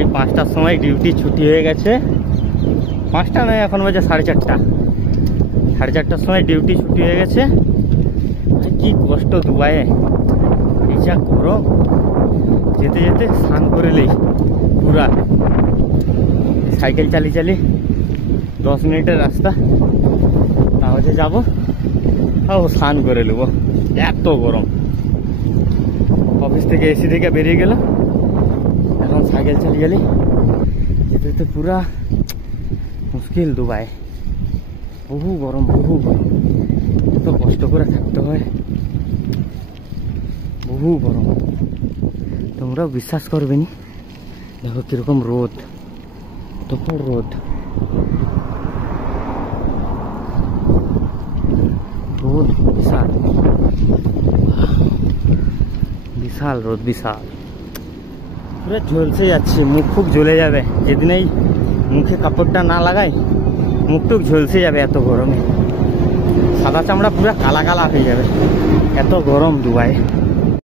এই 5টার সময় ডিউটি ছুটি হয়ে গেছে। 5টা নয়, এখন বাজে 4:30। 4:30টার সময় ডিউটি ছুটি হয়ে গেছে। কি কষ্ট দুবাইয়ে, এই যা গরম, যেতে যেতে স্নান করে নেই পুরা। সাইকেল চালিয়ে চালিয়ে 10 মিনিটের রাস্তা, তাহলে যাবো ও স্নান করে নেবো, এত গরম। অফিস থেকে এসি থেকে বেরিয়ে গেল, এখন সাইকেল চালিয়ে গেলে যেতে যেতে পুরা মুশকিল। দুবাই বহু গরম, বহু গরম, এত কষ্ট করে থাকতে হয়, বহু গরম। তোমরাও বিশ্বাস করবে নি, দেখো কিরকম রোদ, তখন রোদ, রোদ বিশাল, বিশাল রোদ, বিশাল। পুরো ঝলসে যাচ্ছে, মুখ ফুক জ্বলে যাবে যেদিন এই মুখে কাপড়টা না লাগাই, মুখটুক ঝলসে যাবে এত গরমে। সাদা চামড়া পুরো কালা কালা হয়ে যাবে, এত গরম দুবাই।